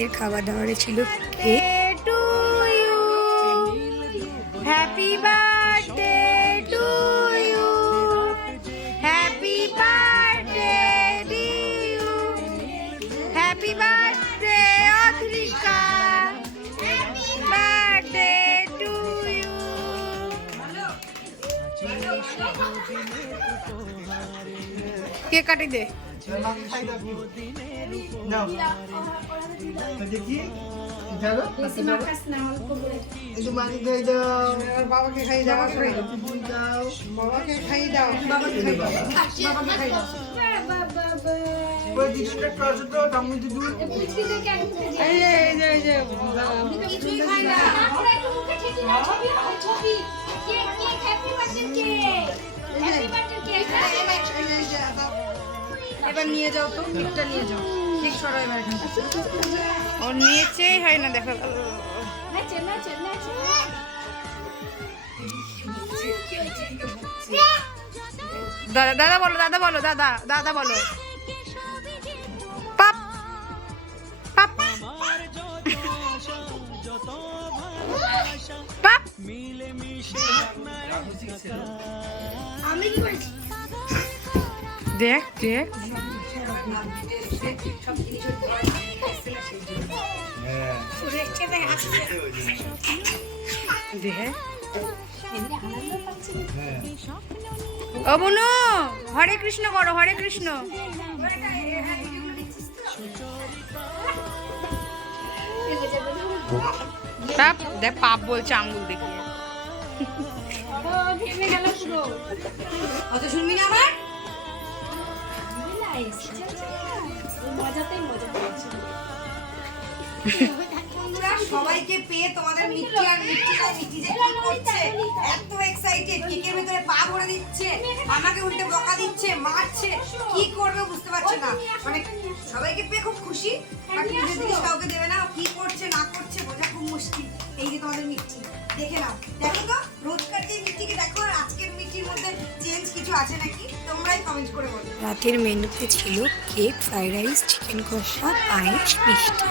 রাতের খাবার দাবারে ছিল cake to you, happy birthday to you, happy birthday dear, happy birthday Adrika, birthday to you. Cake কাটি দে। বাবাকে খাই দাও, বাবাকে খাই দাও, বাবাকে খাই দাও, বাবাকে খাই দাও। এবার নিয়ে যাও তো, কেকটা নিয়ে যাও, কেক সরাই এবার এখান থেকে। ও নিয়েছেই হয় না, দেখো। দাদা দাদা বলো, দাদা বলো, দাদা দাদা বলো। পাপ পাপ পাপ। আমি কি বলছি? দেখ দেখ, ও বনু, হরে কৃষ্ণ করো, হরে কৃষ্ণ। পাপ দেখ, পাপ বলছে আঙ্গুল দেখিয়ে। অত শুনবি না আবার। সবাইকে পেয়ে তোমাদের মিষ্টি আর মিষ্টি যে কি করছে, এত এক্সাইটেড, কেকের ভিতরে পা ভরে দিচ্ছে, আমাকে উল্টে বকা দিচ্ছে, মারছে, কি করবে বুঝতে পারছে না। মানে সবাইকে পেয়ে খুব খুশি, বাট নিজের জিনিস কাউকে দেবে না, কি করছে না করছে বোঝা খুব মুশকিল। এই যে তোমাদের মিষ্টি দেখে নাও, দেখো তো রোজকার যে মিষ্টিকে দেখো আর আজকের মিষ্টির মধ্যে চেঞ্জ কিছু আছে নাকি, তোমরাই কমেন্ট করে বলো। রাতের মেনুতে ছিল কেক, ফ্রাইড রাইস, চিকেন কষা, পায়েস, মিষ্টি।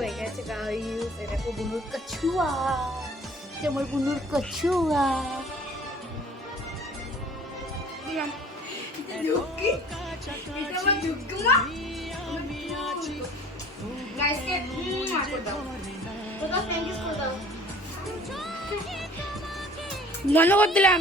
হয়ে গেছে গাইস, এটা তো বুনুর কচুয়া, আমার বুনুর কচুয়া। বন্ধ করে দিলাম।